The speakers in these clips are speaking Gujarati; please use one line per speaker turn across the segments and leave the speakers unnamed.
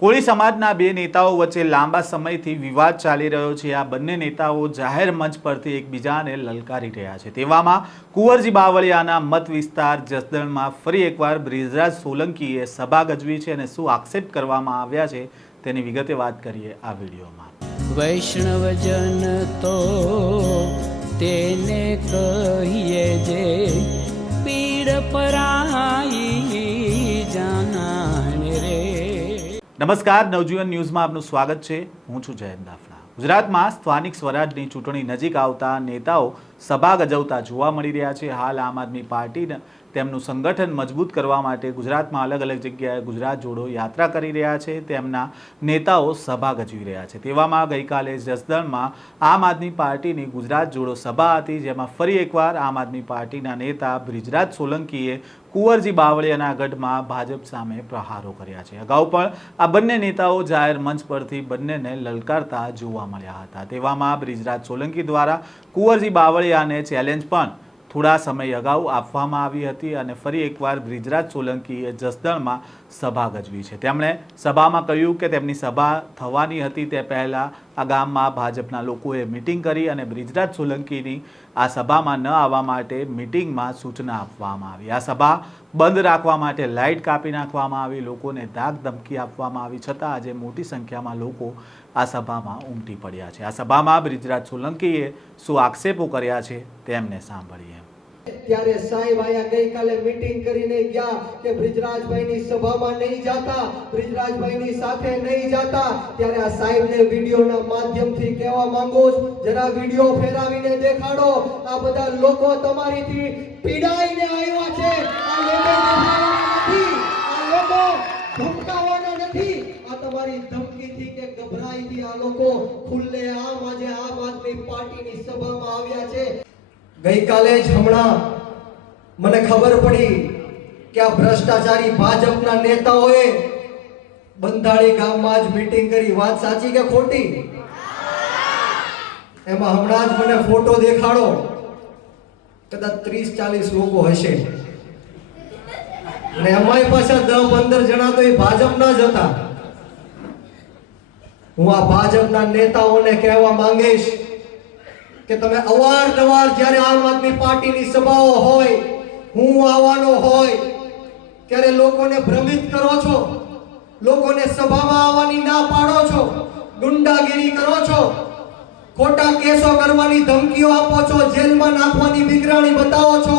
કોળી સમાજના બે નેતાઓ વચ્ચે લાંબા સમયથી વિવાદ ચાલી રહ્યો છે. આ બંને નેતાઓ જાહેર મંચ પરથી એકબીજાને લલકારી રહ્યા છે. તેવામાં કુંવરજી બાવળિયાના મત વિસ્તાર જસદણમાં ફરી એકવાર બ્રિજરાજ સોલંકીએ સભા ગજવી છે અને શું આક્ષેપ કરવામાં આવ્યા છે તેની વિગતે વાત કરીએ આ વિડીયોમાં.
વૈષ્ણવજન તો તેને કહીએ જે પીડ પરાઈ
નમસ્કાર, નવજીવન ન્યૂઝમાં આપનું સ્વાગત છે. હું છું જયંત દાફડા. ગુજરાતમાં સ્થાનિક સ્વરાજની ચૂંટણી નજીક આવતા નેતાઓ સભા ગજવતા જોવા મળી રહ્યા છે. હાલ આમ આદમી પાર્ટીને તેમનું સંગઠન મજબૂત કરવા માટે ગુજરાતમાં અલગ અલગ જગ્યાએ ગુજરાત જોડો યાત્રા કરી રહ્યા છે. તેમના નેતાઓ સભા ગજવી રહ્યા છે. તેવામાં ગઈકાલે જસદણમાં આમ આદમી પાર્ટીની ગુજરાત જોડો સભા હતી, જેમાં ફરી એકવાર આમ આદમી પાર્ટીના નેતા બ્રિજરાજ સોલંકીએ કુંવરજી બાવળિયાના ગઢમાં ભાજપ સામે પ્રહારો કર્યા છે. અગાઉ પણ આ બંને નેતાઓ જાહેર મંચ પરથી બંનેને લલકારતા જોવા મળ્યા હતા. તેવામાં બ્રિજરાજ સોલંકી દ્વારા કુંવરજી બાવળિયાને ચેલેન્જ પણ થોડા સમય અગાઉ આપવામાં આવી હતી અને ફરી એકવાર બ્રિજરાજ સોલંકીએ જસદણમાં સભા ગજવી છે. તેમણે સભામાં કહ્યું કે તેમની સભા થવાની હતી તે પહેલાં આ ગામમાં ભાજપના લોકોએ મિટિંગ કરી અને બ્રિજરાજ સોલંકીની આ સભામાં ન આવવા માટે મિટિંગમાં સૂચના આપવામાં આવી. આ સભા બંધ રાખવા માટે લાઇટ કાપી નાખવામાં આવી, લોકોને ધાક ધમકી આપવામાં આવી, છતાં આજે મોટી સંખ્યામાં લોકો આ સભામાં ઉમટી પડ્યા છે. આ સભામાં બ્રિજરાજ સોલંકીએ શું આક્ષેપો કર્યા છે, તેમને સાંભળીએ.
ત્યારે સાહેબ આયા ગઈકાલે મીટિંગ કરીને ગયા કે બ્રિજરાજભાઈની સભામાં નહીં જાતા, બ્રિજરાજભાઈની સાથે નહીં જાતા. ત્યારે આ સાહેબને વિડીયોના માધ્યમથી કહેવા માંગુ છું, જરા વીડિયો ફેરાવીને દેખાડો. આ બધા લોકો તમારીથી પીડાઈને આવ્યા છે. આ લોકો નથી. આ લોકો ધમકાવાના નથી. આ તમારી ધમકીથી કે ગભરાઈથી આ લોકો ખુલ્લે આમ આજે આમ આદમી પાર્ટીની સભામાં આવ્યા છે. ગઈકાલે જ હમણાં મને ખબર પડી કે આ ભ્રષ્ટાચારી ભાજપના નેતાઓએ બંધાળી ગામમાં જ મીટિંગ કરી. વાત સાચી કે ખોટી? એમાં હમણાં જ મને ફોટો દેખાડો. કદાચ ત્રીસ ચાલીસ લોકો હશે. અને એમાંય પાછા દસ પંદર જણા તો એ ભાજપના જ હતા. હું આ ભાજપના નેતાઓને કહેવા માંગીશ કે તમે અવારનવાર જ્યારે આમ આદમી પાર્ટીની સભાઓ હોય હું આવવાનો હોય, ત્યારે લોકોને ભ્રમિત કરો છો. લોકોને સભામાં આવવાની ના પાડો છો. ગુંડાગીરી કરો છો. ખોટા કેસો કરવાની ધમકીઓ આપો છો. જેલમાં નાખવાની બિગરાણી બતાવો છો.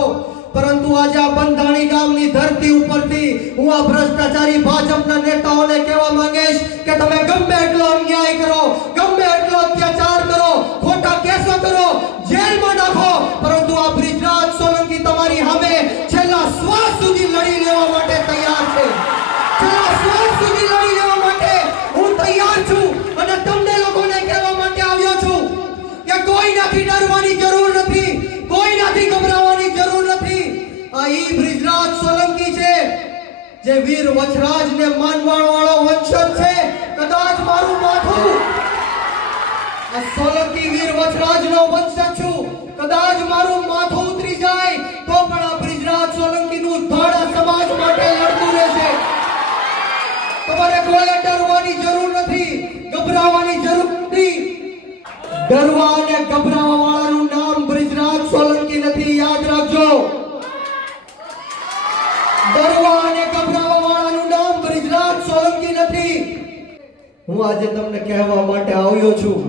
પરંતુ આજે આ બંધાણી ગામની ધરતી ઉપરથી હું આ ભ્રષ્ટાચારી ભાજપના નેતાઓને કહેવા માંગીશ કે તમે ગમે એટલો અન્યાય કરો. જે વીર વચરાજને માનવાણ વાળો વંશજ છે, કદાચ મારું માથું. આ સોલંકી વીર વચરાજનો વંશજ છું. કદાચ મારું માથું ઉતરી જાય, તો પણ આ બ્રિજરાજ સોલંકી નું આ સમાજ માટે લડતું રહેશે. તમારે કોઈ ડરવાની જરૂર નથી, ગભરાવાની જરૂર નથી. ડરવા અને ગભરાવા વાળાનું હું આજે તમને કહેવા માટે આવ્યો છું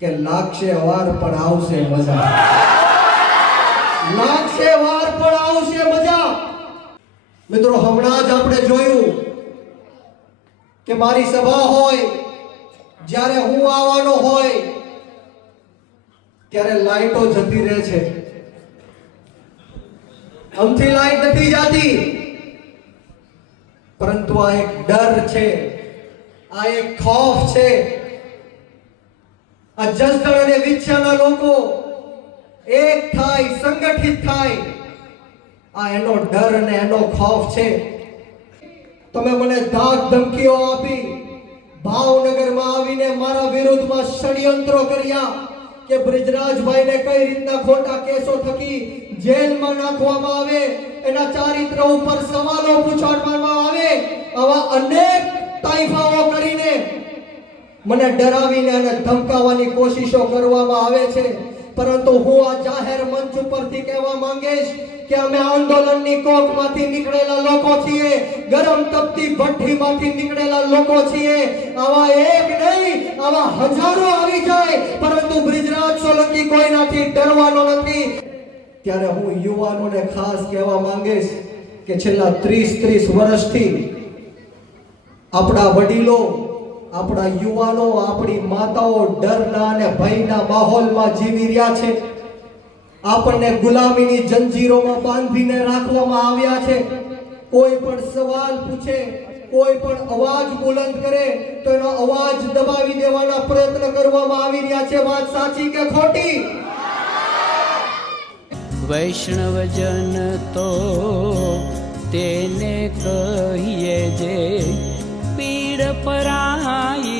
કે લાગશે વાર પણ આવશે મજા. લાગશે વાર પણ આવશે મજા. મિત્રો, હમણાં જ આપણે જોયું કે મારી સભા હોય, જ્યારે હું આવવાનો હોય, ત્યારે લાઈટો જતી રહે છે. અમથી લાઈટ નથી જાતી, પરંતુ આ એક ડર છે. આ એક ખોફ છે. આ જસદણ અને વિછ્યાના લોકો એક થાય, સંગઠિત થાય. આ એનો ડર અને એનો ખોફ છે. તમે મને ધાક ધમકીઓ આપી, ભાવનગરમાં આવીને મારા વિરુદ્ધમાં ષડયંત્રો કર્યા કે બ્રિજરાજભાઈને કઈ રીતના ખોટા કેસો થકી જેલમાં નાખવામાં આવે, એના ચારિત્ર ઉપર સવાલો પૂછવામાં મને ડરાવીને અને ધમકાવવાની કોશિશો કરવામાં આવે છે. પરંતુ હું આ જાહેર મંચ ઉપરથી કહેવા માંગીશ કે અમે આંદોલનની કોકમાંથી નીકળેલા લોકો છીએ. ગરમ તપતી ભઠ્ઠીમાંથી નીકળેલા લોકો છીએ. આવા એક નહીં, આવા હજારો આવી જાય. પરંતુ બ્રિજરાજ સોલંકી કોઈનાથી ડરવાનો નથી. ત્યારે હું યુવાનોને ખાસ કહેવા માંગીશ કે છેલ્લા ત્રીસ ત્રીસ વર્ષથી આપણા વડીલો આપણા યુવાનો, આપણી માતાઓ ડરના અને ભયના માહોલમાં જીવી રહ્યા છે. આપણને ગુલામીની જંજીરોમાં બાંધીને રાખવામાં આવ્યા છે. કોઈ પણ સવાલ પૂછે, કોઈ પણ અવાજ બુલંદ કરે, તો એનો અવાજ દબાવી દેવાના પ્રયત્ન કરવામાં આવી રહ્યા છે. વાત સાચી કે ખોટી?
વૈષ્ણવજન તો તેને કહીએ જે પીડ પરાઈ